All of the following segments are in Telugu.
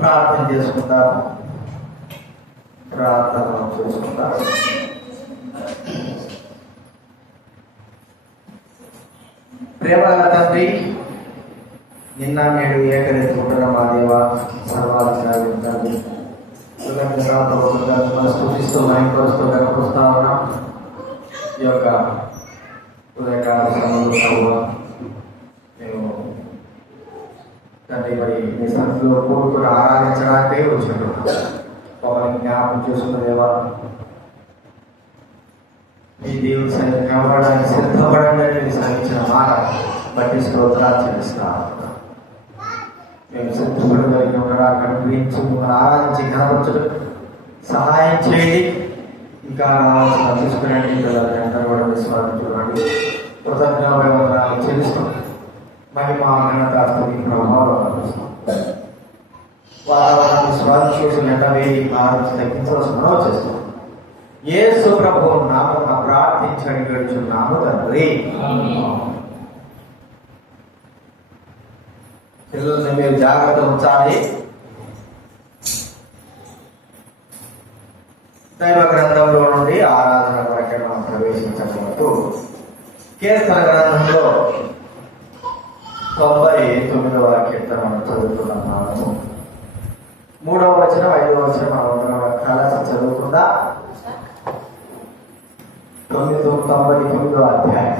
ప్రార్థన చేసుకుంటారు. ప్రార్థన చేసుకుంటారు. ప్రేమగల తండ్రి, నిన్న నేడు ఏకరీతిగా మా దేవ సర్వాధికారి సూచిస్తూ మైండ్స్తూ గడపరుస్తా ఉన్నాం. ఈ యొక్క ఉదయకాల సమయంలో మేము తండ్రి మరి మీ సన్నిధిలో కోరుకుని ఆరాధించడానికే వచ్చినట్టు మమ్మల్ని జ్ఞాపకం చేసుకునేవా మీ దేవుని సన్నిధి కనబడడానికి సిద్ధపడండి సాగించిన మాట బట్టి స్తోత్రాలు చెల్లిస్తా. మేము సిద్ధపడగలిగి ఉండడా కనిపించి మిమ్మల్ని ఆరాధించి కనపరచడం సహాయం చేయండి. ఇంకా తీసుకురండి పిల్లలంతా కూడా విశ్వాసించండి. కృతజ్ఞతలు చెల్లిస్తాం. మహిమ ఘనత ప్రభావం వాతావరణాన్ని స్వాధీనం చేసి వెంటవేయి తగ్గించవలసిన వచ్చేస్తాం. యేసు ప్రభువు నామమున ప్రార్థించని గడుచున్నాము తండ్రి. పిల్లల్ని మీరు జాగ్రత్త ఉంచాలి. దైవ గ్రంథంలో నుండి ఆరాధన వరకే మనం ప్రవేశించకూడదు. కీర్తన గ్రంథంలో 99వ కీర్తన మనం చదువుతున్నాము. 3వ వచనం 5వ వచనం మనం కలిసి చదువుకుందా. 99వ అధ్యాయం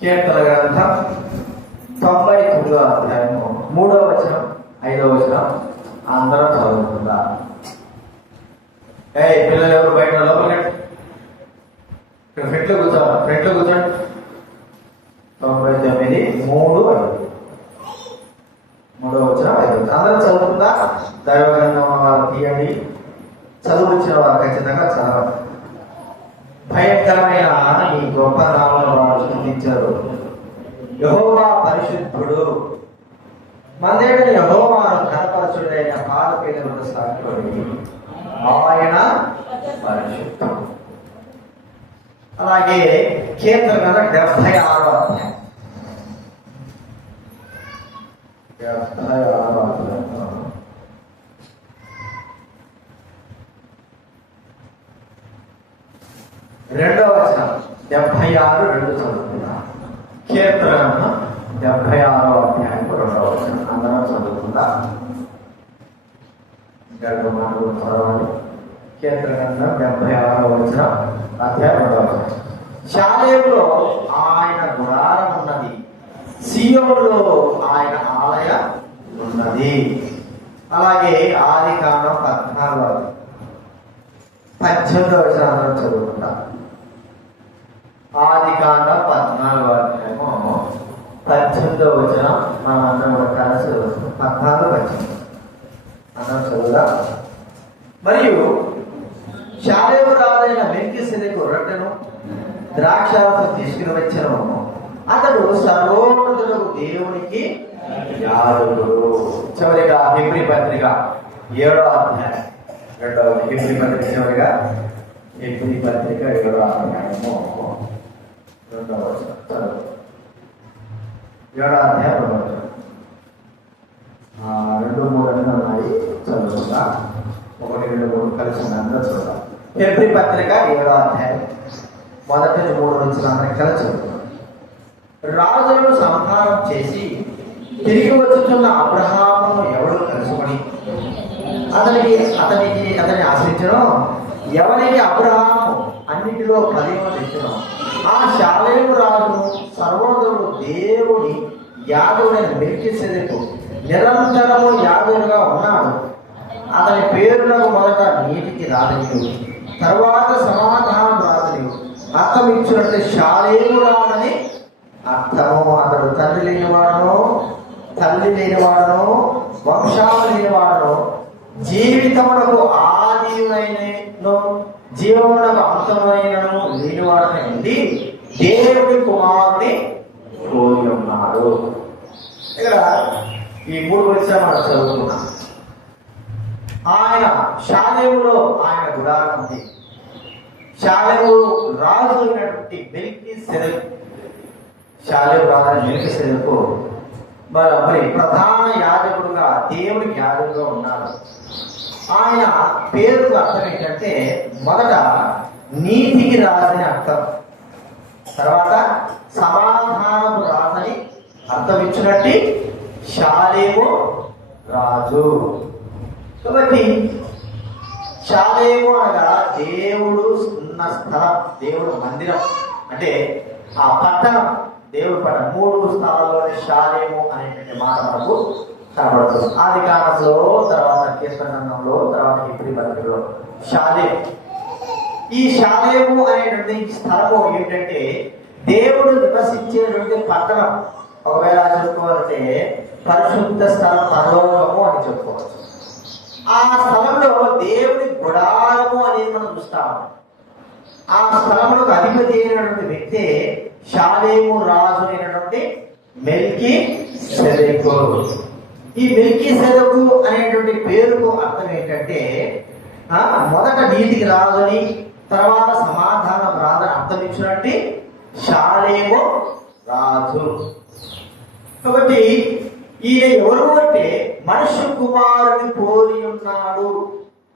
కీర్తన గ్రంథం 99వ అధ్యాయము 3వ వచనం 5వ వచనం అందరం చదువుకుందా. పిల్లలు ఎవరు బయట లోపలికి ఫ్రెంట్లో కూర్చోండి. 99 3 3వ వచనం 5వ వచనం అందరం చదువుకుందా. దైవగ్రంథం వారు తీయండి. చదువు వచ్చిన వారు ఖచ్చితంగా చదవండి. భయంకరమైన ఈ గొప్ప నామమును వారు స్తుతించారు. యెహోవా పరిశుద్ధుడు, మందేడని యెహోవాను కనపరచుడైన పాదపీఠమున సాగిపోయి ఆయన పరిశుద్ధుడు. అలాగే కీర్తన 76వ అధ్యాయం 76వ అధ్యాయం 2వ వచనం 76 2 చదువుతున్నా. కీర్తన 76వ అధ్యాయం 2వ వచనం అందరం చదువుతుందా. చదవాలి. కీర్తన 76వ వచనం అధ్యాయం 2వ వచనం. షాలేములో ఆయన గుడారం ఉన్నది, సియోనులో ఆయన ఆలయం ఉన్నది. అలాగే ఆదికాండం 18వ వచనం అందరం చదువుకుంటా. ఆదికాండం 14వ అధ్యాయము 18వ వచనం మనం అందరం కూడా కలిసి చదువుతాం. 14 18 అందరం చదువుదా. మరియు షాలేము రాజైన మెల్కీసెదెకు రొట్టెను ద్రాక్షారసం తీసుకుని వచ్చెను. అతడు సర్వోన్నతులకు దేవునికి యాజకుడు. చివరిగా హెబ్రీ పత్రిక 7వ అధ్యాయం రెండవ హెబ్రీ పత్రిక చివరిగా హెబ్రీ పత్రిక 7వ అధ్యాయము 2వ వచనం చదువు. 7వ అధ్యాయం 2వ వచనం. 2, 3 అన్నీ ఉన్నాయి, చదువుతా. 1, 2, 3 కలిసి అందరూ చూద్దాం. హెబ్రీ పత్రిక 7వ అధ్యాయం 1-3 నుంచి అందరికీ కలిసి చదువుతాం. రాజులను సంహారం చేసి తిరిగి వచ్చుతున్న అబ్రహామును ఎవడు కలుసుకొని అతని ఆశ్రయించడం, ఎవరికి అబ్రహాము అన్నిటిలో 10వ తెచ్చడం, ఆ షాలేము రాజును సర్వోదరుడు దేవుని యాజకుడైన మెల్కీసెదెకు నిరంతరము యాజకుడుగా ఉన్నాడు. అతని పేరులకు మొదట నీటికి రాజు, తర్వాత సమాధానం రాజు. అర్థం ఇచ్చినట్టు షాలేము రాజని అర్థము. అతడు తండ్రి లేనివాడను, తల్లి లేనివాడను, వంశాలు లేనివాడను, జీవితమునకు ఆదియునైనను జీవమునకు అంతమైనను లేనివాడని ఉండి దేవుడి కుమారుని పోలి ఉన్నాడు. ఇక్కడ ఈ 3 విషయాలు మనం చదువుకున్నాం. ఆయన షాలేములో ఆయన గుడారం ఉంది. షాలేము రాజు అయినటువంటి మెల్కీసెదెకు, షాలేము రాజు మెల్కీసెదెకు మరి ప్రధాన యాజకుడుగా దేవుడికి యాజకుడుగా ఉన్నాడు. ఆయన పేరుకు అర్థం ఏంటంటే మొదట నీతికి రాజని అర్థం, తర్వాత సమాధానపు రాజని అర్థం ఇచ్చినట్టు షాలేము రాజు. కాబట్టి షాలేము అనగా దేవుడు ఉన్న స్థలం, దేవుడు మందిరం, అంటే ఆ పట్టణం, దేవుడు పట్ల 3 స్థలాల్లోని షాలేము అనేటువంటి మాట మనకు కనబడుతుంది. ఆది కాలంలో, తర్వాత కీర్తన గ్రంథంలో, తర్వాత హెబ్రీ పత్రికలో షాలేము. ఈ షాలేము అనేటువంటి స్థలము ఏంటంటే దేవుడు నివసించేటువంటి పట్టణం. ఒకవేళ చెప్పుకోవాలంటే పరిశుద్ధ స్థలం పరలోకము అని చెప్పుకోవచ్చు. ఆ స్థలంలో దేవుడి గుడారము అనేది మనం చూస్తాము. ఆ స్థలంలో అధిపతి అయినటువంటి వ్యక్తి షాలేము రాజు అయినటువంటి మెల్కీసెదెకు. ఈ మెల్కీసెదెకు అనేటువంటి పేరుకు అర్థం ఏంటంటే మొదట నీతికి రాజుని, తర్వాత సమాధానం రాజని అర్థం ఇచ్చినట్టు షాలేము రాజు. కాబట్టి ఈయన ఎవరు అంటే మనుష్య కుమారుని పోలి ఉన్నాడు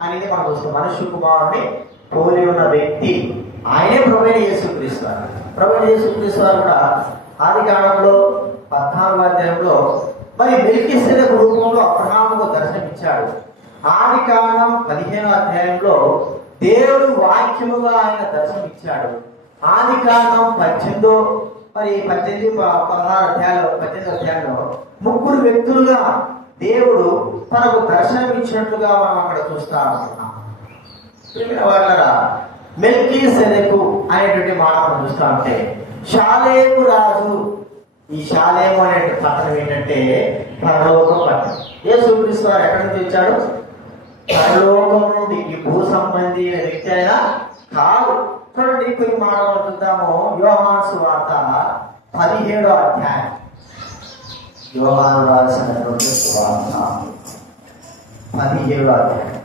అనేది మనం చూస్తాం. మనుష్య కుమారుని పోలి ఉన్న వ్యక్తి ఆయనే ప్రభువైన యేసుక్రీస్తు వారు. ప్రభువైన యేసుక్రీస్తు వారు కూడా ఆది కాలంలో 14వ అధ్యాయంలో మరి మెల్కీసెదెకు రూపంలో అబ్రహాముకు దర్శనమిచ్చాడు. ఆది కాండం 15వ అధ్యాయంలో దేవుడు వాక్యముగా ఆయన దర్శనమిచ్చాడు. ఆది కాండం 18 అధ్యాయంలో 3 వ్యక్తులుగా దేవుడు తనకు దర్శనం ఇచ్చినట్లుగా మనం అక్కడ చూస్తా ఉంటున్నాం. మెల్కీసెదెకు అనేటువంటి మాట మనం చూస్తా ఉంటే షాలేము రాజు. ఈ షాలేము అనే పట్టణం ఏంటంటే పరలోక పట్టణం. యేసుక్రీస్తు వారు ఎక్కడి నుంచి వచ్చాడు? పరలోకం నుండి. ఈ భూ సంబంధి వ్యక్తి అయినా కాదు. చూడండి, కొన్ని మాటలు చూద్దాము. యోహాను సువార్త 17వ అధ్యాయం. యోహాను రాసినటువంటి సువార్త 17వ అధ్యాయం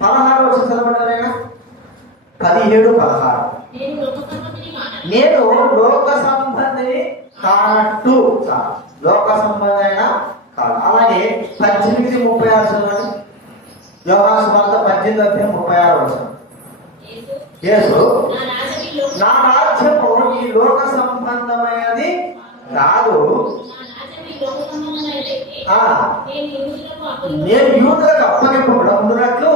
16వ వచనం చదవండి. 17:16. నేను లోక సంబంధిని కానట్టు, లోక సంబంధైన కాదు. అలాగే 18:36 చదవండి. యోహాను సువార్త 18:36. యేసు, నా రాజ్యము ఈ లోక సంబంధమైనది కాదు, నేను యూదులకు అప్పగింపబడినట్లు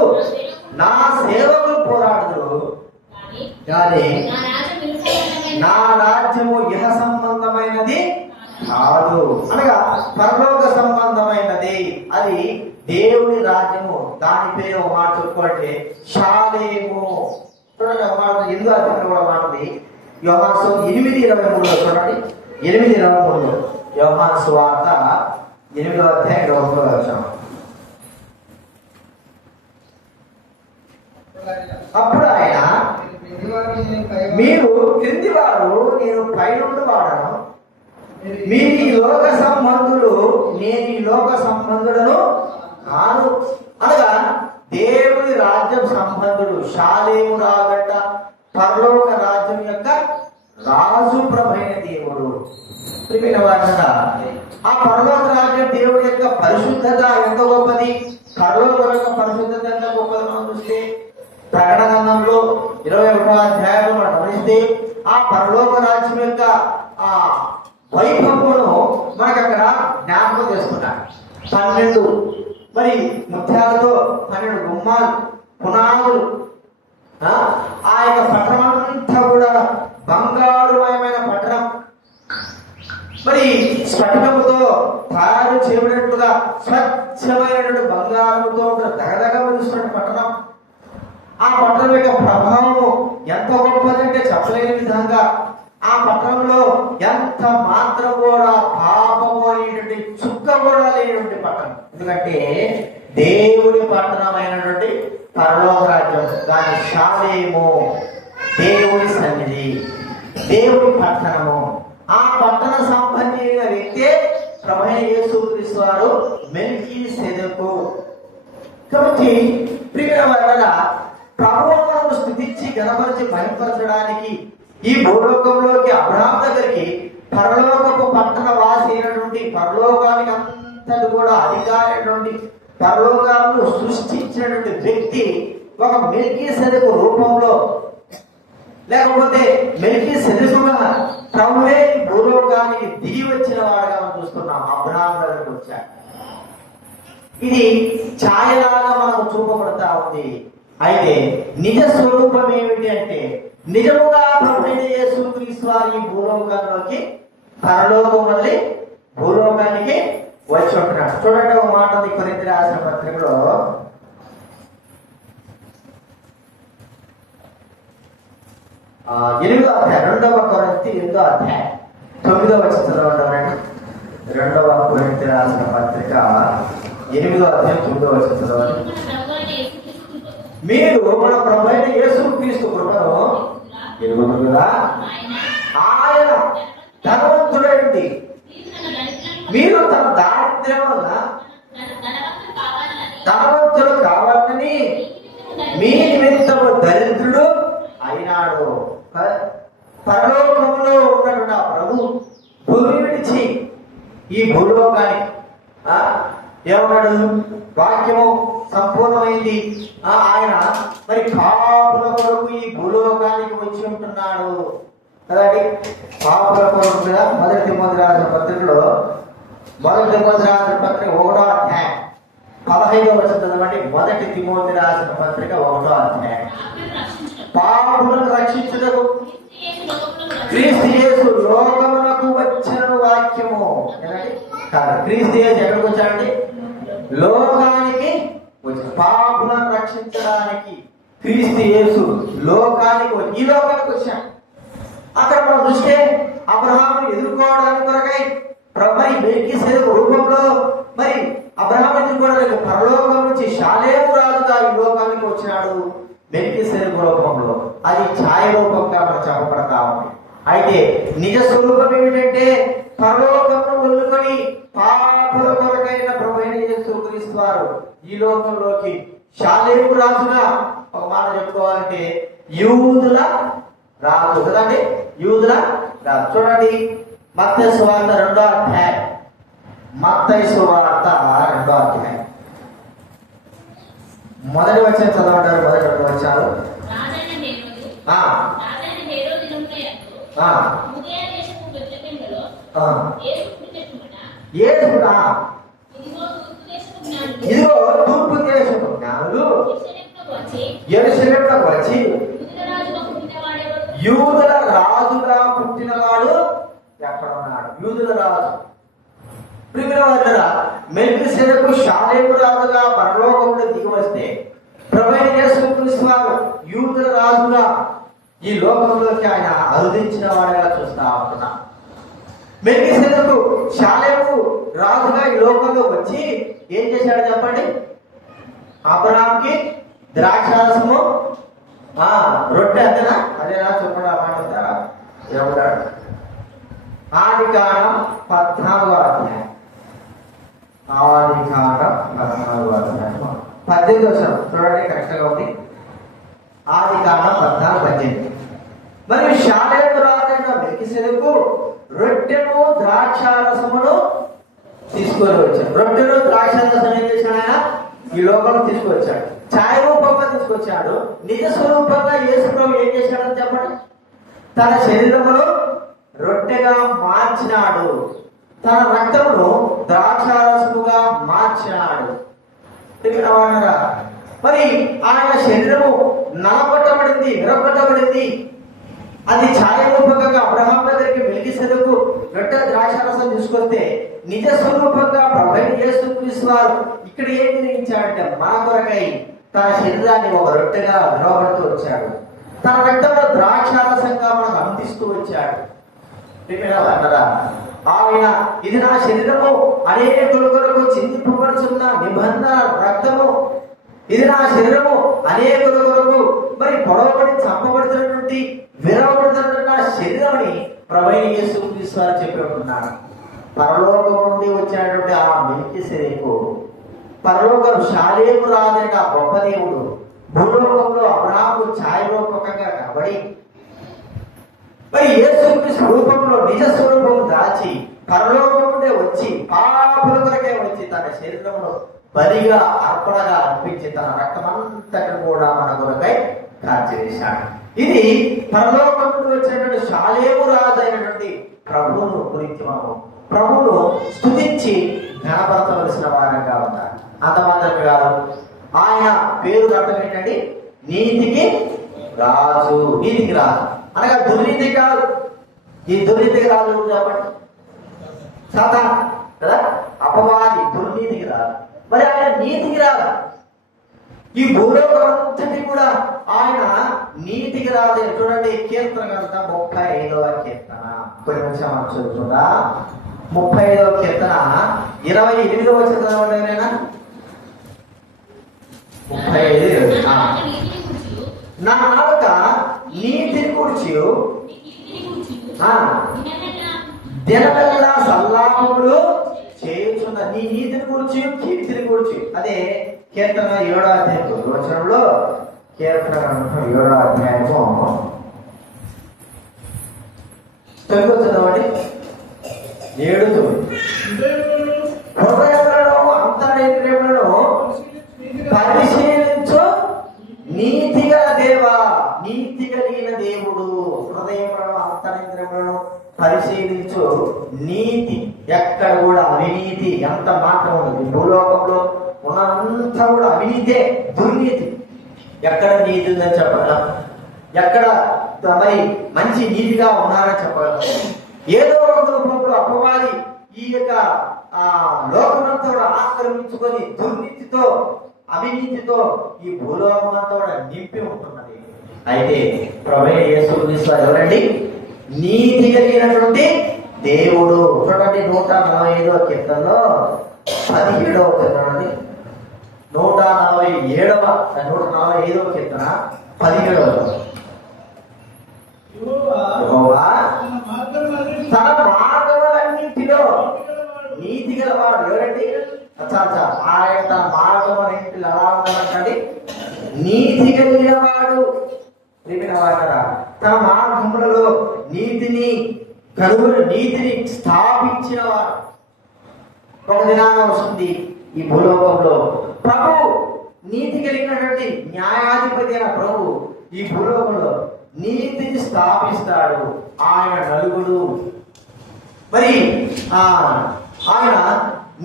నా సేవకులు పోరాడుదురు, కానీ నా రాజ్యము ఇహ సంబంధమైనది కాదు. అనగా పరలోక సంబంధమైనది. అది దేవుని రాజ్యము. దాని పేరు ఒక మాట చెప్పుకోండి, షాలేము. చూడండి, ఒక మాట ఎందుకు అర్థం కూడా మాటది. యోహాను 8:23 చూడండి. 8:23 యోహాను సువార్త 8వ అధ్యాయం 1వ వచనం. అప్పుడు ఆయన, మీరు క్రింది వారు, నేను పైనుండి వాడను, మీరు ఈ లోక సంబంధులు, నేను ఈ లోక సంబంధులను కాను. అనగా దేవుని రాజ్యం సంబంధుడు, శాలేము రాగట్ట పరలోక రాజ్యం యొక్క రాజు ప్రభైన దేవుడు. ప్రియమైన వారసులారా, ఆ పరలోక రాజ్యం దేవుడి యొక్క పరిశుద్ధత ఎంత గొప్పది, పరలోక యొక్క పరిశుద్ధత ఎంత గొప్పది మనం చూస్తే ప్రకటన గ్రంథంలో 21వ అధ్యాయంలో మనం గమనిస్తే ఆ పరలోక రాజ్యం యొక్క ఆ వైభవమును మనకు అక్కడ జ్ఞాపకం చేసుకున్నాడు. 12 మరి ముత్యాలతో 12 గుమ్మాలు, పునాదులు, ఆ యొక్క పట్టణం అంతా కూడా బంగారుమయమైన పట్టణం, మరి స్ఫటికముతో తయారు చేయబడినట్టుగా స్వచ్ఛమైనటువంటి బంగారంతో దగదగ మెరుస్తున్న పట్టణం. ఆ పట్టణం యొక్క ప్రభావము ఎంత గొప్పదంటే చెప్పలేని విధంగా ఆ పట్టణంలో ఎంత మాత్రం కూడా పాపము అనేటువంటి చుక్క కూడా లేనటువంటి పట్టణం. ఎందుకంటే దేవుడి పట్టణమైనటువంటి పరలోక రాజ్యం, దాని శాలేము, దేవుడి సన్నిధి, దేవుడి పట్టణము. ఆ పట్టణ సంబంధి అయిన వ్యక్తే ప్రభువైన యేసుక్రీస్తు వారు మెల్కీసెదెకు. కాబట్టి ప్రియమైన వారలారా, ప్రభువును స్తుతించి గణపరిచి మహిమపరచడానికి ఈ భూలోకంలోకి అబ్రహాం దగ్గరికి పరలోకపు పట్టణ వాసి అయినటువంటి, పరలోకానికి అంతటి కూడా అధికారి అయినటువంటి, పరలోకాలను సృష్టించినటువంటి వ్యక్తి ఒక మెల్కీసెదెకు రూపంలో, లేకపోతే మెల్కీసెదెకుగా ప్రభువే భూలోకానికి దిగి వచ్చిన వాడుగా మనం చూస్తున్నాం. అబ్రహాం దగ్గరికి వచ్చాడు. ఇది ఛాయలాగా మనకు చూపబడతా ఉంది. అయితే నిజ స్వరూపం ఏమిటి అంటే, నిజముగా ప్రభువైన యేసుక్రీస్తు వారు ఈ భూలోకంలోకి పరలోకం వదిలి భూలోకానికి వచ్చి ఉంటున్నాడు. చూడండి ఒక మాట ఉంది కొరింథీ రాసిన పత్రికలో 8వ అధ్యాయం 2వ కొరింథీ 8వ అధ్యాయం 9వ వచనం చదవండి. 2వ కొరింథీ రాసిన పత్రిక 8వ అధ్యాయం 9వ వచనం చదవండి. మీరు మన ప్రభువైన యేసుక్రీస్తు కృపను ఎరుగుదురా, ఆయన ధనవంతుడైంది, మీరు తన దారిద్ర్యం వల్ల ధనవంతులు కావాలని మీ నిమిత్తము దరిద్రుడు అయినాడు. పరలోకంలో ఉన్నటువంటి ఆ ప్రభు భూమి విడిచి ఈ భూలోకానికి ఏమన్నాడు? వాక్యము సంపూర్ణమైంది. ఆయన మరి పాపుల కొరకు ఈ భూలోకానికి వచ్చి ఉంటున్నాడు కదండి. పాపుల కొరకు కదా. 1 తిమోతి రాసిన పత్రికలో 1 తిమోతి రాసిన పత్రిక 1వ అధ్యాయం 15వ వచనం చదవండి. 1 తిమోతి రాసిన పత్రిక 1వ అధ్యాయం. పాపులను రక్షించుటకు క్రీస్తు యేసు లోకమునకు వచ్చిన వాక్యము. క్రీస్తు యేసు ఎక్కడికి వచ్చాడండి? లోకానికి వచ్చి పాపులను రక్షించడానికి క్రీస్తు యేసు లోకానికి వచ్చి, ఈ లోకానికి వచ్చాడు. అక్కడ మనం చూస్తే అబ్రహామును ఎదుర్కోవడానికి కొరకై మరి మెల్కీసెదెకు రూపంలో మరి అబ్రహాము ఎదుర్కోవడానికి పరలోకం నుంచి శాలేము రాజుగా ఈ లోకానికి వచ్చినాడు మెల్కీసెదెకు రూపంలో. అది ఛాయ రూపంగా మనం చెప్పబడతా ఉంది. అయితే నిజ స్వరూపం ఏమిటంటే, పరలోకమును వదులుకొని పాపుల కొరకైన ప్రభువైన యేసుక్రీస్తు వారు ఈ లోకంలోకి శాలేము రాజుగా, ఒక మాట చెప్పుకోవాలంటే యూదుల రాజు కదండి, యూదుల రాజు. చూడండి మత్తయి సువార్త 2వ అధ్యాయం. మత్తయి సువార్త 2వ అధ్యాయం మొదటి వచనం చదవంటారు. మొదటి 2 వచనాలు. ఇదిగో తూర్పు దేశపు జ్ఞానులు యెరూషలేమునకు వచ్చి, యూదుల రాజుగా పుట్టినవాడు ఎక్కడున్నాడు? యూదుల రాజు. ప్రియమైన మెల్కీసెదెకు శాలేము రాజుగా పరలోకములో దిగి వస్తే, ప్రభువైన యేసుక్రీస్తు వారు యూదుల రాజుగా ఈ లోకంలోకి ఆయన అరుదించిన వాడిగా చూస్తా ఉంటున్నాం. మెల్కీసెదెకు శాలేము రాజుగా ఈ లోకంలో వచ్చి ఏం చేశాడు చెప్పండి? అబ్రహాంకి ద్రాక్షారసము రొట్టె అంతేనా? అదేనా చెప్పండి. ఆ మాట అంటారా? ఏమంటాడు? ఆదికాండం 14వ అధ్యాయం. ఆదికాండం 14వ అధ్యాయం 18వ వచనం చూడండి, కరెక్ట్ గా ఉంది. ఆదికాండం 14:18. మరియు షాలేము రాజైన మెల్కీసెదెకు రొట్టెను ద్రాక్షారసమును తీసుకొని వచ్చాడు. రొట్టెను ద్రాక్షారసం ఏం చేశాడు? ఆయన ఈ లోకంలో తీసుకొచ్చాడు. ఛాయ రూపంగా తీసుకొచ్చాడు. నిజ స్వరూపంగా యేసు ప్రభు ఏం చేశాడని చెప్పండి? తన శరీరమును రొట్టెగా మార్చినాడు, తన రక్తమును ద్రాక్షారసముగా మార్చినాడు. మరి ఆయన శరీరము నలగొట్టబడింది, విరగొట్టబడింది. అది ఛాయారూపకంగా అబ్రహాం దగ్గరికి మెల్కీసెదెకు రొట్టె ద్రాక్షారసం తీసుకొస్తే నిజ స్వరూపంగా ప్రభువైన యేసుక్రీస్తు వారు ఇక్కడ ఏం నిర్మించాడంటే మన కొరకై తన శరీరాన్ని ఒక రొట్టెగా విరవబడుతూ వచ్చాడు. తన రక్తంలో ద్రాక్షారసంగా మనకు అందిస్తూ వచ్చాడు. అంటారా? ఆయన ఇది నా శరీరము అనేకుల కొరకు చిందింపబడుచున్న నిబంధన రక్తము, ఇది నా శరీరము అనేకుల కొరకు మరి పొడవబడి చంపబడుతున్నటువంటి విరవబడుతున్న నా శరీరమని ప్రభువైన యేసుక్రీస్తు వారు చెప్పి ఉంటున్నాడు. పరలోకం నుండి వచ్చినటువంటి ఆ మెల్కీసెదెకు పరలోకం షాలేము రాజైన గొప్ప దేవుడు భూలోకంలో అబ్రహాము ఛాయారూపకంగా కనబడి మరి యేసుక్రీస్తు రూపంలో నిజ స్వరూపము దాచి పరలోకం నుండే వచ్చి పాపుల కొరకే వచ్చి తన శరీరంలో బలిగా అర్పణగా అర్పించి తన రక్తమంతటి కూడా మన కొరకై కాల్చివేశాడు. ఇది పరలోకం నుండి వచ్చినటువంటి షాలేము రాజైనటువంటి ప్రభువును గురించి మనం ప్రభువును స్తుతించి ఘనపరచవలసిన వారంగా ఉన్నారు. అంత మాత్రమే కాదు, ఆయన పేరు అర్థం ఏంటండి? నీతికి రాజు. నీతికి రాజు అనగా దుర్నీతి కాదు. ఈ దుర్నీతికి రాజు కాబట్టి సాతాను కదా, అపవాది దుర్నీతికి రాదు. మరి ఆయన నీతికి రాదు. ఈ భూలోకం అంతటి కూడా ఆయన నీతికి రాదు. చూడండి, కీర్తన గ్రంథ 35వ కీర్తన కొన్ని నిమిషం మనం చదువుతుందా? 35వ కీర్తన 28వ వచనం చదవండి. 35. నా నాలుక నీతిని కూర్చి దినమెల్లా సల్లాపములు చేయుచున్న నీ నీతిని కూర్చి కీర్తిని కూర్చి. అదే కీర్తన 7వ అధ్యాయం వచనంలో, కీర్తన 7వ అధ్యాయము 9వ చదవండి. 7:9. హృదయములను అంతరేంద్రియములను పరిశీలించు నీతి గల దేవా. నీతి కలిగిన దేవుడు. హృదయములను అంతరేంద్రియములను పరిశీలించు నీతి. ఎక్కడ కూడా అవినీతి ఎంత మాత్రం ఉంది. భూలోకంలో ఉన్నంతా కూడా అవినీతే, దుర్నీతి. ఎక్కడ నీతి ఉందని చెప్పగలం? ఎక్కడ మరి మంచి నీతిగా ఉన్నారని చెప్పగలం? ఏదో ఒక రూపంలో అపవాది ఈ యొక్క లోకమంతా కూడా ఆక్రమించుకొని దుర్నీతితో అవినీతితో ఈ భూలోకం అంతా కూడా నింపి ఉంటున్నది. అయితే ప్రభువైన యేసుక్రీస్తు వారు ఎవరండి? నీతి కలిగినటువంటి దేవుడు. చూడండి, 145వ కీర్తనలో 17వ చూడండి. 145వ కీర్తన 17వ. తన మార్గములన్నింటిలో నీతి గలవాడు ఎవరండి? ఆయన తన మార్గములన్నింటిలో ఎలా ఉన్నాడంటండి? నీతి కలిగిన వాడు. తన మార్గములలో నీతిని నీతిని స్థాపించిన వాడు. ఒక దినాన వస్తుంది ఈ భూలోకంలో ప్రభు, నీతి కలిగినటువంటి న్యాయాధిపతి అయిన ప్రభు ఈ భూలోకంలో నీతిని స్థాపిస్తాడు. ఆయన నలుగుడు. మరి ఆయన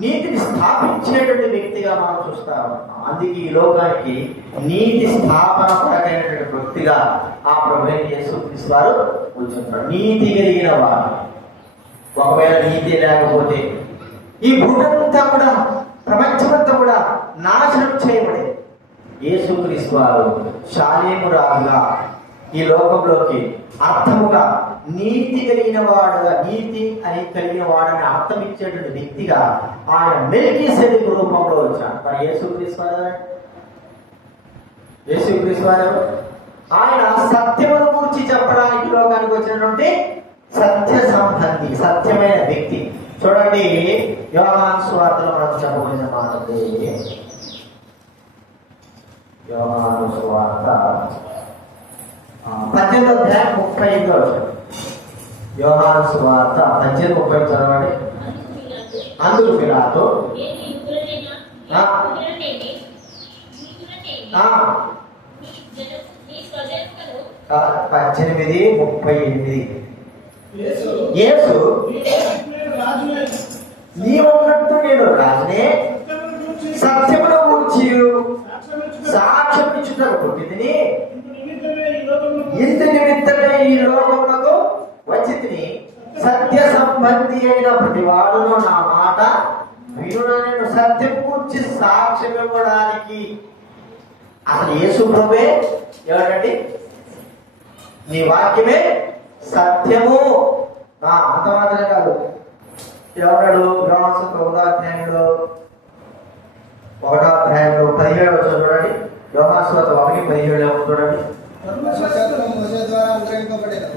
నీతిని స్థాపించేటువంటి వ్యక్తిగా మనం చూస్తా ఉన్నాం. అందుకే ఈ లోకానికి నీతి స్థాపన పరమైనటువంటి వ్యక్తిగా ఆ ప్రభువైన యేసుక్రీస్తు వారు కూర్చుంటారు. నీతి కలిగిన వారు. ఒకవేళ నీతి లేకపోతే ఈ భూమంతా కూడా, ప్రపంచమంతా కూడా నాశనం చేయబడే యేసుక్రీస్తు వారు షాలేము రాజుగా ఈ లోకంలోకి అర్థముగా నీతి కలిగిన వాడుగా, నీతి అని కలిగిన వాడని అర్థం ఇచ్చేటువంటి వ్యక్తిగా ఆయన మెల్కీసెదెకు రూపంలో వచ్చాడు. మరి యేసుక్రీస్తు వారు ఆయన సత్యమును గురించి చెప్పడానికి లోకానికి వచ్చినటువంటి సత్య సంబంధి, సత్యమైన వ్యక్తి. చూడండి, యోహాను సువార్తలో మనకు చెప్పబడిన మాట. యోహాను సువార్త 18:35. యోహాను సువార్త 18:35 చదవండి. అందుకు పిలాతు 18:38 యేసు, నీవన్నట్టు నేను రాజునే, సత్యమును గూర్చి సాక్ష్యం ఇచ్చుటకు పుట్టితిని, ఇందు నిమిత్తమే ఈ లోకములకు వచ్చి తిని, సత్య సంబంధి అయిన ప్రతి వాడును నా మాట వినున. నేను సత్యం గురించి సాక్ష్యం ఇవ్వడానికి. అసలు యేసు ప్రభువే ఎవరండి? నీ వాక్యమే సత్యము. నా అంత మాత్రమే కాదు. ఎవరాడు? యోహాను 1వ అధ్యాయంలో 17 చూడండి. యోహాను 1:17 చూడండి.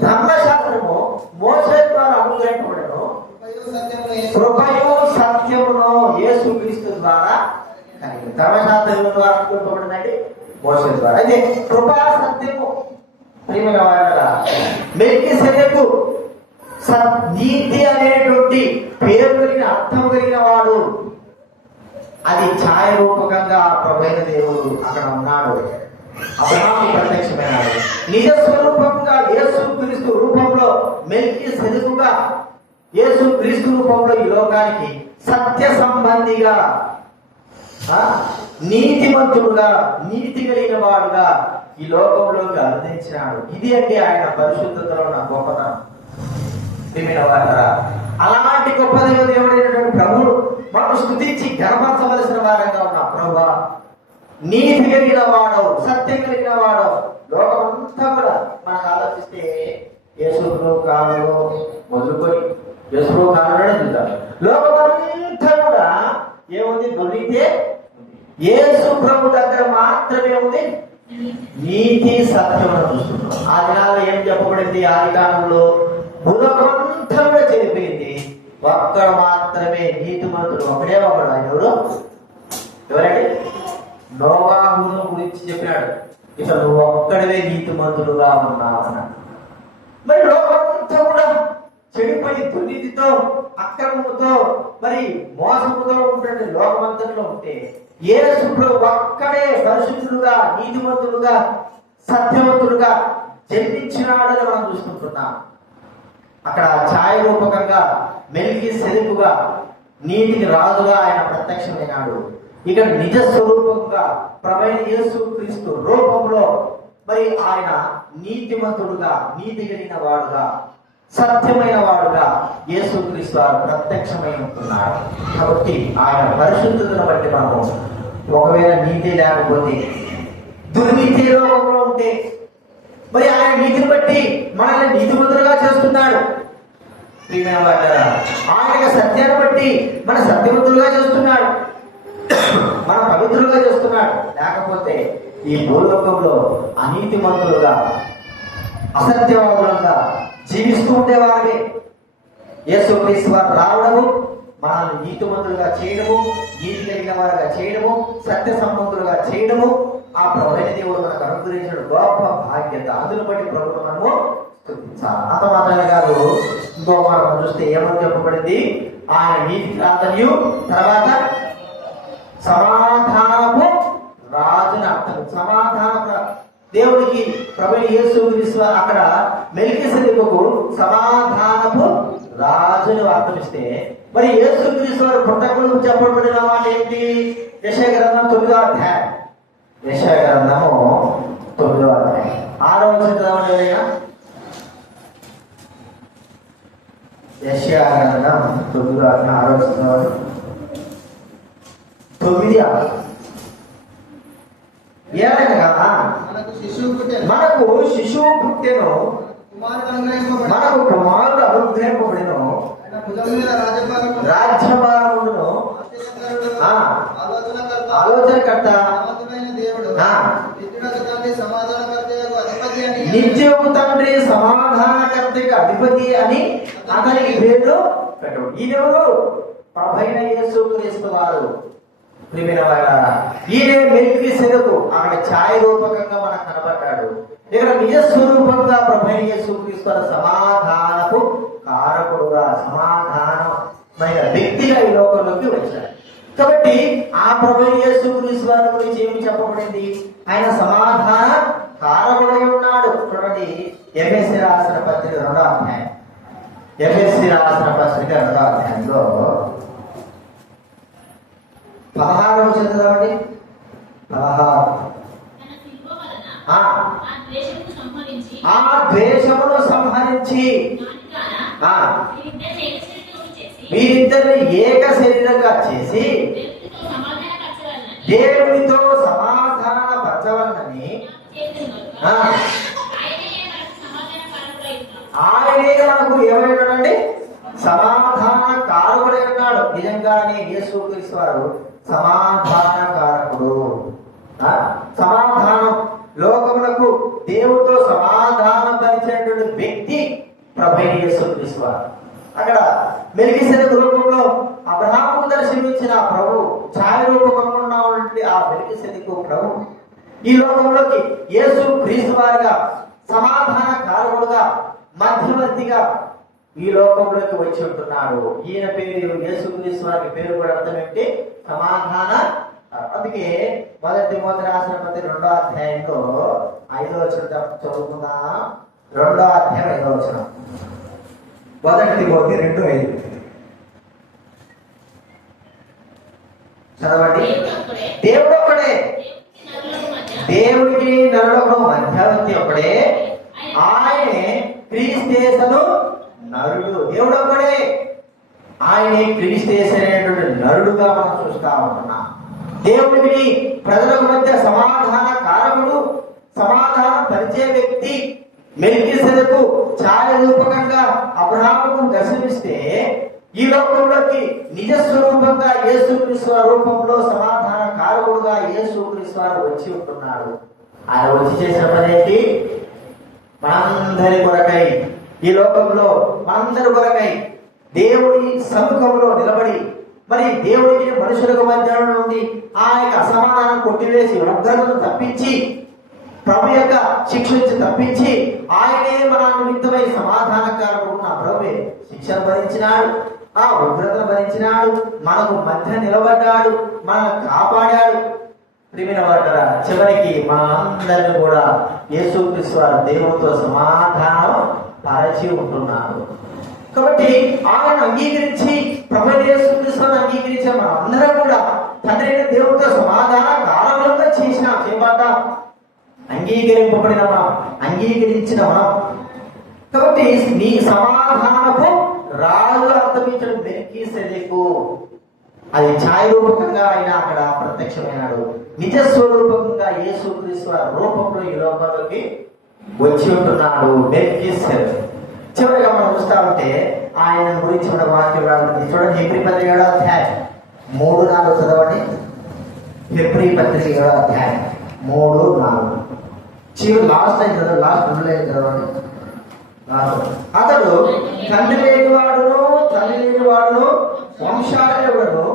ధర్మశాస్త్రము మోసే ద్వారా అనుగ్రహింపబడెను, కృపయు సత్యమును యేసు క్రీస్తు ద్వారా కలిగి. ధర్మశాస్త్రం ద్వారా అనుగ్రహింపబడిందండి మోసే ద్వారా. అయితే కృపా సత్యము ప్రియమైన వారలారా, మెల్కీసెదెకు నీతి అనేటువంటి పేరు కలిగిన, అర్థం కలిగిన వాడు. అది ఛాయ రూపకంగా ప్రభువైన దేవుడు అక్కడ ఉన్నాడు. అబ్రహాము ప్రత్యక్షమైనాడు. నిజ స్వరూపంగా యేసు క్రీస్తు రూపంలో, మెల్కీసెదెకుగా యేసు క్రీస్తు రూపంలో ఈ లోకానికి సత్య సంబంధిగా, నీతిమంతుడుగా, నీతి కలిగిన వాడుగా ఈ లోకంలోకి అందించినాడు. ఇది అంటే ఆయన పరిశుద్ధతలో ఉన్న గొప్పతనం. అలాంటి గొప్ప దేవుడైనటువంటి ప్రభువు మనం స్తుతించి గణపరచవలసిన వారంగా ఉన్న ప్రభువా, నీతి కలిగిన వాడవు, సత్యం కలిగిన వాడవు. లోకమంతా కూడా మనకు ఆలోచిస్తే యేసు కాలంలో మొదలుకొని యేసు కాలంలోనే చూద్దాం. లోకమంతా కూడా ఏముంది? దొరికితే యేసు ప్రభు దగ్గర మాత్రమే ఉంది నీతి, సత్యం చూస్తున్నాం. ఆ దినాల్లో ఏం చెప్పబడింది? ఆది కాలంలో భూలోకమంతా కూడా చెడిపోయింది, ఒక్కడు మాత్రమే నీతిమంతుడు, ఒకడే ఒకడు. ఆయన ఎవరు? ఎవరండి? నోవాహును గురించి చెప్పినాడు, ఇక నువ్వు ఒక్కడవే నీతిమంతుడుగా ఉన్నావు అన్నాడు. మరి లోకమంతా కూడా చెడిపోయి దుర్నీతితో, అక్రమముతో, మరి మోసముతో ఉంటే లోకమంతట్లో ఉంటే యేసు ప్రభువు ఒక్కడే పరిశుద్ధుడుగా, నీతిమంతుడుగా, సత్యవంతుడుగా జన్మించినాడని మనం చూసుకుంటున్నాం. అక్కడ ఛాయ రూపకంగా, మెల్కీసెదెకుగా, నీతికి రాజుగా ఆయన ప్రత్యక్షమైనాడు. ఇక్కడ నిజ స్వరూపంగా ప్రభువైన యేసు క్రీస్తు రూపంలో మరి ఆయన నీతిమంతుడుగా, నీతి కలిగిన వాడుగా, సత్యమైన వాడుగా యేసు క్రీస్తు ప్రత్యక్షమై ఉంటున్నాడు. కాబట్టి ఆయన పరిశుద్ధతను బట్టి మనము, ఒకవేళ నీతి లేకపోతే, దుర్నీతి లోకంలో ఉంటే, మరి ఆయన నీతిని బట్టి మనల్ని నీతిమంతులుగా చేస్తున్నాడు. ప్రియమైన వారలారా, ఆయన సత్యాన్ని బట్టి మన సత్యవంతులుగా చేస్తున్నాడు, మన పవిత్రులుగా చేస్తున్నాడు. లేకపోతే ఈ భూలోకంలో అనీతిమంతులుగా, అసత్యవాదులుగా జీవిస్తూ ఉండేవారే. యేసు క్రీస్తు వారు రావడము, మనల్ని నీతిమంతులుగా చేయడము, నీతి కలిగిన వారుగా చేయడము, సత్య సంబంధులుగా చేయడము ఆ ప్రభువైన దేవుడు మనకు అనుగ్రహించిన గొప్ప బాధ్యత. అందును బట్టి ప్రభుత్వం మనము స్తుతించాలి. అంత మాత్రమే కాదు, ఇంకో మనం చూస్తే ఏమని చెప్పబడింది? ఆయన నీతి ప్రార్థనయు, తర్వాత సమాధానపు రాజుని అర్థం. సమాధాన దేవుడికి ప్రభువైన యేసు క్రీస్తు అక్కడ మెల్కీసెదెకుకు సమాధానపు రాజును అర్థమిస్తే, మరి యేసు క్రీస్తు వారు పుట్టకముందు చెప్పబడిన మాట ఏంటి? యెషయా గ్రంథం 9వ అధ్యాయం. యెషయా గ్రంథము 9వ అధ్యాయం 6వ వచనం. యెషయా గ్రంథం 9వ అధ్యాయం 6వ వచనం. 9 ఏలనగా మనకు శిశువు పుట్టెను, మనకు కుమారుడు అనుగ్రహింపబడెను, రాజ్యభారమును ఆలోచనకర్త, నిత్యము తండ్రి సమాధానకర్తకి అధిపతి అని అతనికి పేరు పెట్టు. ఈయనెవరు? ప్రభైన యేసుక్రీస్తు వారు. ఈయన మెల్కీసెదెకు అక్కడ ఛాయ రూపకంగా మనకు కనబడ్డాడు. ఇక్కడ నిజ స్వరూపంగా ప్రభైన యేసుక్రీస్తు వారు సమాధానపు కారకుడుగా, సమాధానమైన వ్యక్తిగా ఈ లోకంలోకి వచ్చాడు. కాబట్టి ఆ ప్రభైన యేసుక్రీస్తు వారి గురించి ఏమి చెప్పబడింది? ఆయన సమాధాన కారకుడై ఉన్నాడు. చూడండి, ఎఫెసీ రాసిన పత్రిక 2వ అధ్యాయం. ఎఫెసీ రాసిన పత్రిక 2వ అధ్యాయంలో 16వ చదువుదామండి. 16. ఆ ద్వేషమును సంహరించి వీరిద్దరిని ఏక శరీరంగా చేసి దేవునితో సమాధాన పరచవలనని ఆయనే మనకు ఏమైనాడండి? సమాధాన కారకుడై ఉన్నాడు. నిజంగానే యేసుక్రీస్తు వారు సమాధాన కారకుడు. సమాధానం, లోకములకు దేవుడితో సమాధానం పరిచినటువంటి వ్యక్తి ప్రభైన యేసుక్రీస్తు వారు. అక్కడ మెల్కీసెదెకు రూపంలో అబ్రహాముకు దర్శనమిచ్చిన ప్రభు, ఛాయ రూపకంగా ఉన్నటువంటి ఆ మెల్కీసెదెకు ప్రభు ఈ లోకంలోకి యేసుక్రీస్తు వారిగా సమాధాన కారకుడుగా, మధ్యవర్తిగా ఈ లోకంలోకి వచ్చి ఉంటున్నాడు. ఈయన పేరు యేసుక్రీస్తు వారి పేరు కూడా అర్థం ఏంటి? సమాధాన. అందుకే 1 తిమోతి రాసిన పత్రిక 2వ అధ్యాయంలో 5వ వచనం చదువుకుందా. 2వ అధ్యాయం 5వ వచనం. 1 తిమోతి 2:5 చదవండి. దేవుడు ఒక్కడే, దేవుడికి నరులకు మధ్యవర్తి ఒక్కడే, ఆయనే క్రీస్తు నరుడు. దేవుడు ఒక్కడే, ఆయనే క్రీస్తు అనేటువంటి నరుడుగా మనం చూస్తా ఉంటున్నాం. దేవుడికి ప్రజలకు మధ్య సమాధాన కారకుడు, సమాధానం పరిచే వ్యక్తి. మెల్కీసెదెకు ఛాయ రూపకంగా అబ్రహాముకు దర్శనమిస్తే ఈ లోకంలోకి నిజ స్వరూపంగా యేసుక్రీస్తు రూపంలో సమాధాన కారకుడుగా యేసుక్రీస్తు వచ్చి ఉంటున్నాడు. ఆయన వచ్చి చేసిన పనేంటి? మనందరి కొరకై, ఈ లోకంలో మనందరి కొరకై దేవుడి సముఖంలో నిలబడి, మరి దేవుడికి మనుషులకు మధ్య నుండి ఆ యొక్క అసమాధానం కొట్టివేసి ఉగ్రతను తప్పించి, ప్రభు యొక్క శిక్ష నుంచి తప్పించి, ఆయనే మన నిమిత్తమై సమాధానకారుడు నా ప్రభువే శిక్షను భరించినాడు, ఆ ఉగ్రతను భరించినాడు, మనకు మధ్య నిలబడ్డాడు, మనల్ని కాపాడాడు. ప్రియమైన వారా, చివరికి మన అందరిని కూడా యేసుక్రీస్తు వారు దేవునితో సమాధానం పరచి ఉంటున్నారు. కాబట్టి ఆయన అంగీకరించి, ప్రభు యేసుక్రీస్తు అంగీకరించే మన అందరం కూడా తండ్రి దేవునితో సమాధాన కారణంగా చేసిన చేపట్ట అంగీకరింపబడిన మనం, అంగీకరించిన మనం. కాబట్టి నీ సమాధానపు రాజు అర్థమించడం మెల్కీసెదెకు. అది ఛాయ రూపకంగా ఆయన అక్కడ ప్రత్యక్షమైనాడు. నిజ స్వరూపంగా యేసుక్రీస్తు రూపంలో ఈ లోకంలోకి వచ్చి ఉంటున్నాడు మెల్కీసెదెకు. చివరిగా మనం చూస్తా ఉంటే ఆయన గురించి మన వాక్యం రాబడింది. చూడండి, హెబ్రీ పత్రిక 7వ అధ్యాయం 3-4 చదవండి. హెబ్రీ పత్రిక 7వ అధ్యాయం 3-4 చివరి లాస్ట్ లైన్ చదవండి. లాస్ట్ 2 లైన్ చదవండి. అతడు తండ్రి లేనివాడును తల్లి లేనివాడును వంశాలుడును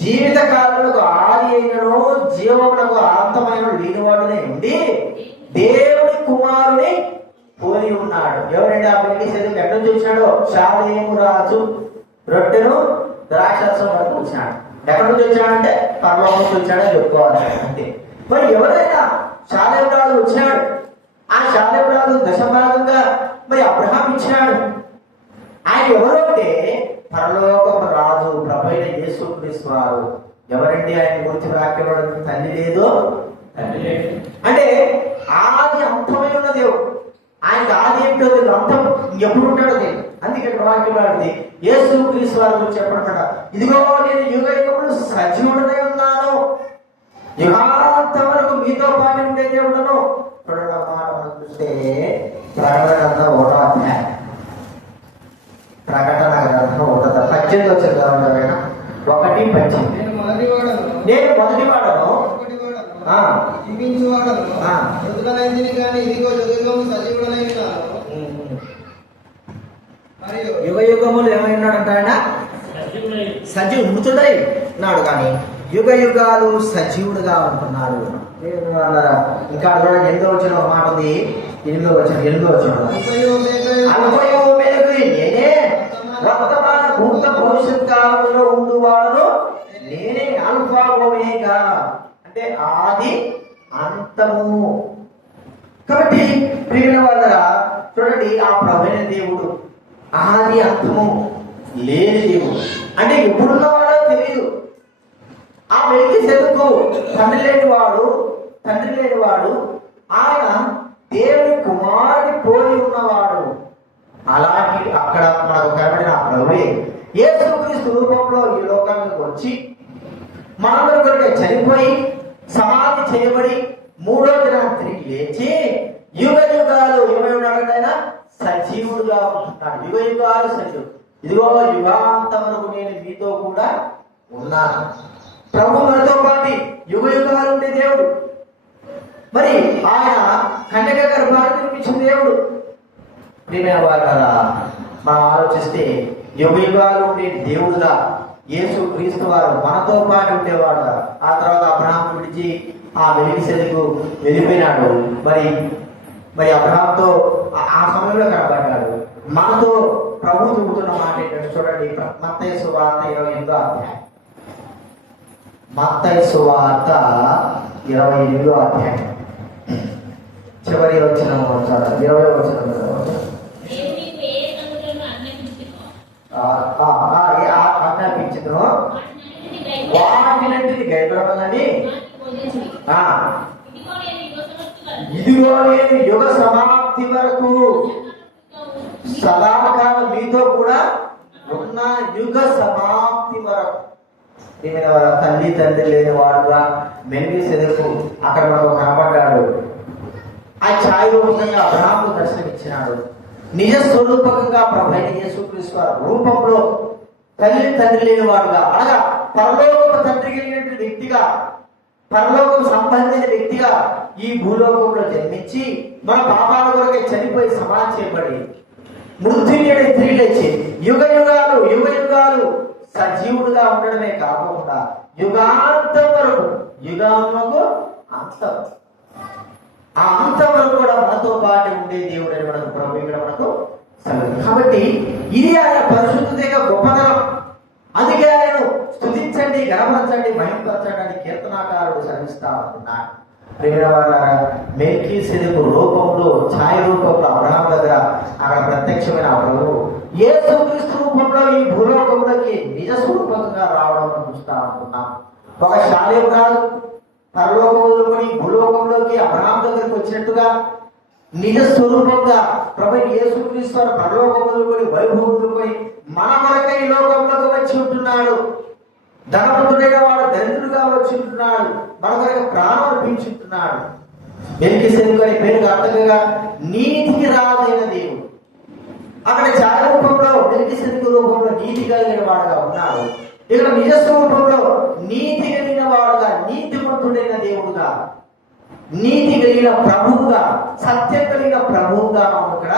జీవిత కాలములకు ఆది అయినను జీవమునకు అంతమైన లేనివాడునే ఉండి దేవుని కుమారుని పోలి ఉన్నాడు. ఎవరండి ఆ మెల్కీసెదెకు? ఎక్కడి నుంచి వచ్చినాడు? షాలేము రాజు రొట్టెను ద్రాక్షరసం వరకు వచ్చినాడు. ఎక్కడి నుంచి వచ్చాడంటే పరలోకం నుంచి వచ్చాడని చెప్పుకోవాలి అంతే. మరి ఎవరైనా షాలేము రాజు వచ్చినాడు, ఆ షాలేము రాజు దశభాగంగా మరి అబ్రహాం ఇచ్చినాడు. ఆయన ఎవరు అంటే పరలోకపు రాజు ప్రభైన యేసుక్రీస్తు వారు. ఎవరండి ఆయన గురించి వాక్యం? తల్లి లేదు, తండ్రి లేదు. అంటే ఆది అంతమై ఉన్న దేవుడు. ఆయనకు ఆది ఏమిటో తెలియదు, అంతం ఎప్పుడు ఉంటాడో తెలియదు. అందుకే వాక్యం వాడిది యేసుక్రీస్తు వారి గురించి చెప్పడం, ఇదిగో నేను యుగ యుగములు సజీవుడై ఉన్నాను, యుగాంతం వరకు మీతో పాటు ఉండే దేవుడను. చూస్తే ప్రకటన గ్రంథం 1వ అధ్యాయం, ప్రకటన గ్రంథం 18 వచ్చిన చదవండి. 1:18 నేను మొదటి వాడను వినిపించువాడను మృతుడనైంది కానీ ఇదిగో యుగము సజీవుడనై ఉన్నాను. మరియు యుగ యుగములు ఏమై ఉన్నాడంట ఆయన? సజీవు మృతుడై ఉన్నాడు కానీ యుగ యుగాలు సజీవుడుగా ఉంటున్నాడు. ఇంకా కూడా 8వ వచనం ఒక మాట ఉంది. 8వ వచనం నేనే వర్తమాన భూత భవిష్యత్ కాలంలో ఉండువాడును నేనే ఆల్ఫా ఒమేగా, అంటే ఆది అంతము. కాబట్టి ప్రియమైన వాళ్ళరా చూడండి, ఆ ప్రభువైన దేవుడు ఆది అంతము లేని దేవుడు. అంటే ఎప్పుడున్నవాడో తెలియదు. ఆ మెల్కీసెదెకు తండ్రి లేనివాడు, ఆయన దేవుని కుమారుని పోలి ఉన్నవాడు. అలాగే అక్కడ మనకు కనబడిన ఆ ప్రభువే యేసుక్రీస్తు రూపంలో ఈ లోకానికి వచ్చి మనందరి కొరకు చనిపోయి సమాధి చేయబడి 3వ దినాన్ని తిరిగి లేచి యుగ యుగాలు ఏమై ఉన్నాడంటే ఆయన సజీవుడుగా ఉంటున్నాడు. యుగ యుగాలు సజీవుడు. ఇదిగో యుగాంతం వరకు నేను మీతో కూడా ఉన్నాను. ప్రభు మనతో పాటు యుగ యుగాలు ఉండే దేవుడు. మరి ఆయన కన్యక గర్భాన్ని నిర్మించిన దేవుడు. ప్రియమైన వారా, మనం ఆలోచిస్తే యుగ యుగాలు ఉండే దేవుడుగా యేసు క్రీస్తు వారు మనతో పాటు ఉండేవాడు. ఆ తర్వాత అబ్రహాం విడిచి ఆ మెల్కీసెదెకు వెళ్ళిపోయినాడు. మరి అబ్రహాంతో ఆ సమయంలో కనబడ్డాడు. మనతో ప్రభు చెబుతున్న మాట ఏంటంటే చూడండి, మత్తయి సువార్త 28వ అధ్యాయం. మత్తయి సువార్త 28వ అధ్యాయం చివరి వచనం 20వ వచనం. ఆజ్ఞాపించను వాటినంటిని గైకొనమని, ఇదిగో నేను యుగ సమాప్తి వరకు సదాకాలం మీతో కూడా ఉన్న. యుగ సమాప్తి వరకు. తల్లి తండ్రి లేని వాడుగా మెల్కీసెదెకు అక్కడ మనకు కనబడ్డాడు. ఆ ఛాయ రూపంగా అబ్రహాముకు దర్శనమిచ్చినాడు. నిజ స్వరూపకంగా ప్రభువైన యేసుక్రీస్తు రూపంలో తల్లి తండ్రి లేని వాడుగా, అనగా పరలోకపు తండ్రి కలిగిన వ్యక్తిగా, పరలోకం సంబంధించిన వ్యక్తిగా ఈ భూలోకంలో జన్మించి మన పాపాల కొరకే చనిపోయి సమాధి చేయబడి మృత్యుంజయుడై తిరిగి లేచి యుగ యుగాలు సజీవుడుగా ఉండడమే కాకుండా యుగాంతం వరకు, యుగాంతము అంతం, ఆ అంతం వరకు కూడా మనతో పాటు ఉండే దేవుడు అని మనకు ప్రభు ఇక్కడ మనకు సెలవు. కాబట్టి ఇది ఆయన పరిశుద్ధత గొప్పతనం. అందుకే ఆయనను స్తుతించండి, గణపరచండి, మహిమపరచండి అని కీర్తనాకారుడు శ్రమిస్తా ఉంటున్నాడు. ప్రియమైన వాళ్ళారా, మెల్కీసెదెకు రూపంలో ఛాయ రూపంలో అబ్రహాం దగ్గర అక్కడ ప్రత్యక్షమైన ఆ ప్రభువు యేసుక్రీస్తు రూపంలో ఈ భూలోకంలోకి నిజ స్వరూపంగా రావడం చూస్తా ఉంటున్నాం. ఒక శాలేపురాలు పరలోకంలోని భూలోకంలోకి అబ్రహాం దగ్గరికి వచ్చినట్టుగా నిజ స్వరూపంగా ప్రభు యేసుక్రీస్తు పరలోకంలోని వైభవంలోని మన కొరకై ఈ లోకంలోకి వచ్చి ఉంటున్నాడు. ధనవంతుడైన వాడు దరిద్రుడుగా వచ్చి ఉంటున్నాడు. మన కొరకు ప్రాణం అర్పించుంటున్నాడు. మెల్కీసెదెకు అనే పేరుకు అర్థంగా నీతికి రాదైన దేవుడు. అక్కడ ఛాయ రూపంలో మెల్కీసెదెకు రూపంలో నీతి కలిగిన వాడుగా ఉన్నాడు. ఇక్కడ నిజ స్వరూపంలో నీతి కలిగిన వాడుగా, నీతిమంతుడైన దేవుడుగా, నీతి కలిగిన ప్రభువుగా, సత్యం కలిగిన ప్రభువుగా మనం ఇక్కడ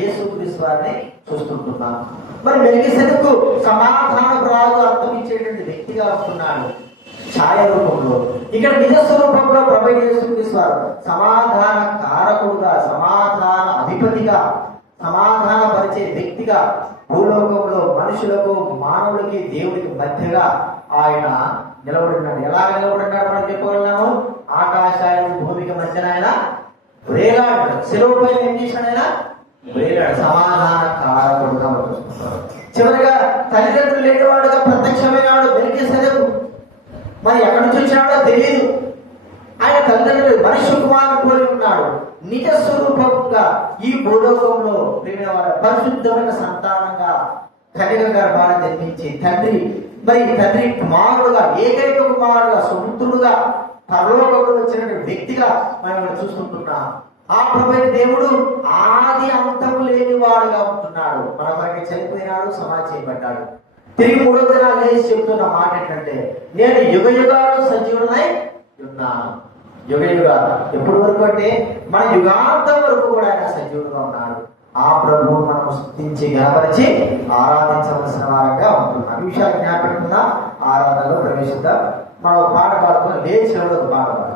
యేసుక్రీస్తు వారిని చూస్తుంటున్నాం. మరి మెల్కీసెదెకు సమాధాన రాజు అర్థం ఇచ్చేటువంటి వ్యక్తిగా వస్తున్నాడు ఛాయ రూపంలో. ఇక్కడ నిజ స్వరూపంలో ప్రభు యేసుక్రీస్తు వారు సమాధాన కారకుడుగా, సమాధాన అధిపతిగా, సమాధాన పరిచే వ్యక్తిగా భూలోకంలో మనుషులకు, మానవులకి, దేవుడికి మధ్యగా ఆయన నిలబడినాడు. ఎలా నిలబడినాడు మనం చెప్పగలిగినాము? ఆకాశానికి భూమికి మధ్యన ఆయన వేలాడు. శిలువ పైన ఏం చేశాడు? ఆయన వేలాడు. సమాధాన కారకుడుగా చూసుకుంటారు. చివరిగా తల్లిదండ్రులు లేనివాడుగా ప్రత్యక్షమైనాడు మెల్కీసెదెకు. మరి ఎక్కడి నుంచి వచ్చినాడో తెలియదు. ఆయన తల్లిదండ్రులు మనిషి కుమారుని పోలి ఉన్నాడు. నిజ స్వరూపంగా ఈ భూలోకంలో పరిశుద్ధమైన సంతానంగా కన్యక గర్భాన్ని జన్మించి తండ్రి కుమారుడుగా, ఏకైక కుమారుడుగా, సుపుత్రుడుగా పరలోకంలో వచ్చినటువంటి వ్యక్తిగా మనం చూస్తుంటున్నాం. ఆ ప్రభువైన దేవుడు ఆది అంతము లేని వాడుగా ఉంటున్నాడు. మన కొరకు చనిపోయినాడు, సమాధి చేయబడ్డాడు. తిరిగి 3వ దినాన్ని లేచి చెప్తున్న మాట ఏంటంటే, నేను యుగ యుగాలు సజీవుడనై ఉన్నాను. యుగ యుగాలు ఎప్పటి వరకు అంటే మన యుగాంతం వరకు కూడా ఆయన సజీవుడుగా ఉన్నాడు. ఆ ప్రభువు మనం స్తుతించి గణపరిచి ఆరాధించవలసిన వారంగా ఉంటున్నాం. ఈ విషయాలు జ్ఞాపకం ఆరాధనలో ప్రవేశిద్దాం. మనం పాట పాడుకుని లేచి ఒక పాట పాడు.